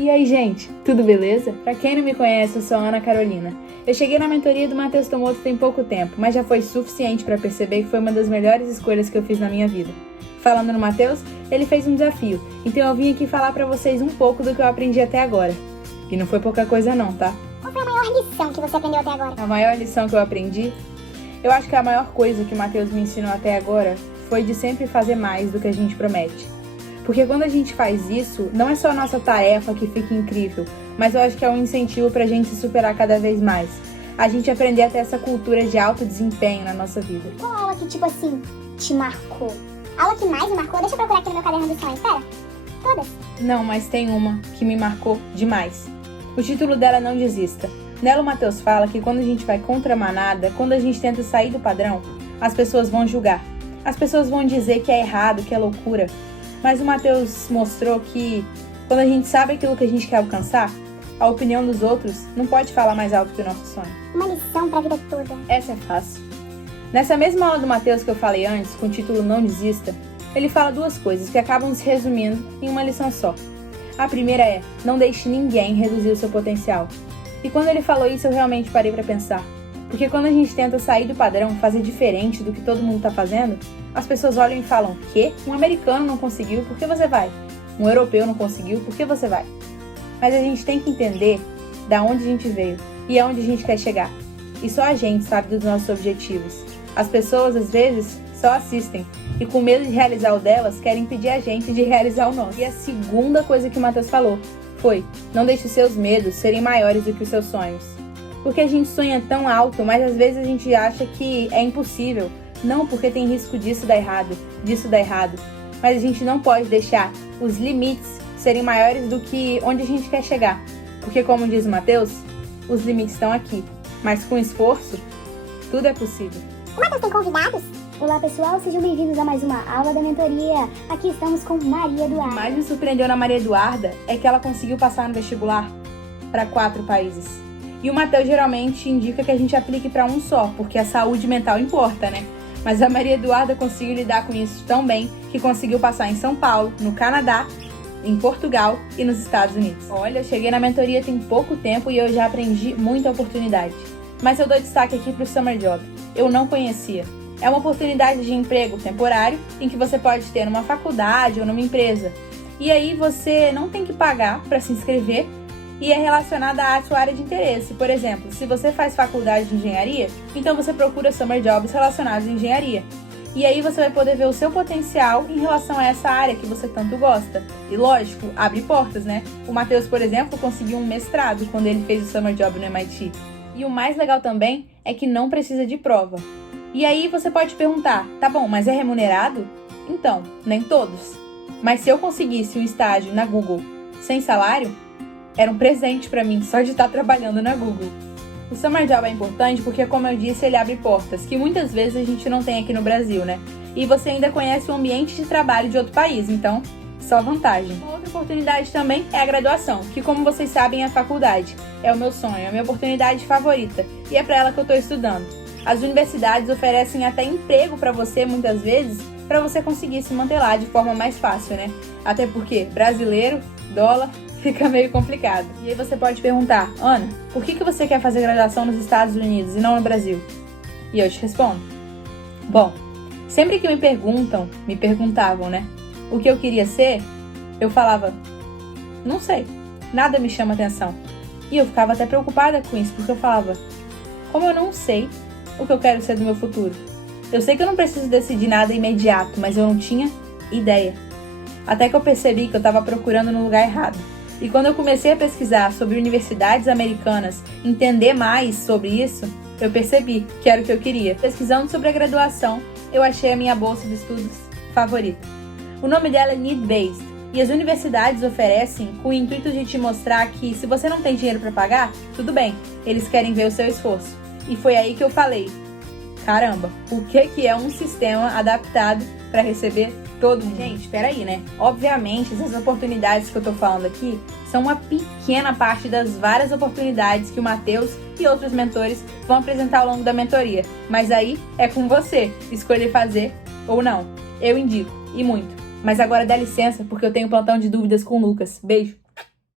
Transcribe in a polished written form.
E aí, gente, tudo beleza? Pra quem não me conhece, eu sou a Ana Carolina. Eu cheguei na mentoria do Matheus Tomoto tem pouco tempo, mas já foi suficiente pra perceber que foi uma das melhores escolhas que eu fiz na minha vida. Falando no Matheus, ele fez um desafio, então eu vim aqui falar pra vocês um pouco do que eu aprendi até agora. E não foi pouca coisa não, tá? Qual foi a maior lição que você aprendeu até agora? A maior lição que eu aprendi? Eu acho que a maior coisa que o Matheus me ensinou até agora foi de sempre fazer mais do que a gente promete. Porque quando a gente faz isso, não é só a nossa tarefa que fica incrível, mas eu acho que é um incentivo pra gente se superar cada vez mais. A gente aprender a ter essa cultura de alto desempenho na nossa vida. Qual aula que, tipo assim, te marcou? A aula que mais me marcou? Deixa eu procurar aqui no meu caderno dos sonhos. Pera, todas? Não, mas tem uma que me marcou demais. O título dela é Não Desista. Nela o Matheus fala que quando a gente vai contra a manada, quando a gente tenta sair do padrão, as pessoas vão julgar. As pessoas vão dizer que é errado, que é loucura. Mas o Matheus mostrou que quando a gente sabe aquilo que a gente quer alcançar, a opinião dos outros não pode falar mais alto que o nosso sonho. Uma lição pra vida toda. Essa é fácil. Nessa mesma aula do Matheus que eu falei antes, com o título Não Desista, ele fala duas coisas que acabam se resumindo em uma lição só. A primeira é, não deixe ninguém reduzir o seu potencial. E quando ele falou isso, eu realmente parei pra pensar. Porque quando a gente tenta sair do padrão, fazer diferente do que todo mundo tá fazendo, as pessoas olham e falam, quê? Um americano não conseguiu, por que você vai? Um europeu não conseguiu, por que você vai? Mas a gente tem que entender da onde a gente veio e aonde a gente quer chegar. E só a gente sabe dos nossos objetivos. As pessoas, às vezes, só assistem e com medo de realizar o delas, querem impedir a gente de realizar o nosso. E a segunda coisa que o Matheus falou foi, não deixe os seus medos serem maiores do que os seus sonhos. Porque a gente sonha tão alto, mas às vezes a gente acha que é impossível. Não porque tem risco disso dar errado. Mas a gente não pode deixar os limites serem maiores do que onde a gente quer chegar. Porque como diz o Matheus, os limites estão aqui. Mas com esforço, tudo é possível. O Matheus tem convidados? Olá pessoal, sejam bem-vindos a mais uma aula da mentoria. Aqui estamos com Maria Eduarda. O que mais me surpreendeu na Maria Eduarda é que ela conseguiu passar no vestibular para 4 países. E o Matheus geralmente indica que a gente aplique para um só, porque a saúde mental importa, né? Mas a Maria Eduarda conseguiu lidar com isso tão bem que conseguiu passar em São Paulo, no Canadá, em Portugal e nos Estados Unidos. Olha, eu cheguei na mentoria tem pouco tempo e eu já aprendi muita oportunidade. Mas eu dou destaque aqui para o Summer Job. Eu não conhecia. É uma oportunidade de emprego temporário em que você pode ter numa faculdade ou numa empresa. E aí você não tem que pagar para se inscrever e é relacionada à sua área de interesse. Por exemplo, se você faz faculdade de engenharia, então você procura Summer Jobs relacionados à engenharia. E aí você vai poder ver o seu potencial em relação a essa área que você tanto gosta. E lógico, abre portas, né? O Matheus, por exemplo, conseguiu um mestrado quando ele fez o Summer Job no MIT. E o mais legal também é que não precisa de prova. E aí você pode perguntar, tá bom, mas é remunerado? Então, nem todos. Mas se eu conseguisse um estágio na Google sem salário, era um presente pra mim só de estar trabalhando na Google. O Summer Job é importante porque, como eu disse, ele abre portas que muitas vezes a gente não tem aqui no Brasil, né? E você ainda conhece o ambiente de trabalho de outro país, então só vantagem. Uma outra oportunidade também é a graduação, que como vocês sabem é a faculdade. É o meu sonho, é a minha oportunidade favorita e é pra ela que eu tô estudando. As universidades oferecem até emprego pra você muitas vezes, pra você conseguir se manter lá de forma mais fácil, né? Até porque brasileiro, dólar, fica meio complicado. E aí você pode perguntar, Ana, por que você quer fazer graduação nos Estados Unidos e não no Brasil? E eu te respondo. Bom, sempre que me perguntavam, né, o que eu queria ser, eu falava, não sei, nada me chama atenção. E eu ficava até preocupada com isso, porque eu falava, como eu não sei o que eu quero ser do meu futuro? Eu sei que eu não preciso decidir nada imediato, mas eu não tinha ideia. Até que eu percebi que eu estava procurando no lugar errado. E quando eu comecei a pesquisar sobre universidades americanas, entender mais sobre isso, eu percebi que era o que eu queria. Pesquisando sobre a graduação, eu achei a minha bolsa de estudos favorita. O nome dela é Need Based, e as universidades oferecem com o intuito de te mostrar que se você não tem dinheiro para pagar, tudo bem, eles querem ver o seu esforço. E foi aí que eu falei, caramba, o que é um sistema adaptado para receber todo mundo? Gente, peraí, né? Obviamente, essas oportunidades que eu tô falando aqui são uma pequena parte das várias oportunidades que o Matheus e outros mentores vão apresentar ao longo da mentoria. Mas aí é com você escolher fazer ou não. Eu indico, e muito. Mas agora dá licença, porque eu tenho plantão de dúvidas com o Lucas. Beijo!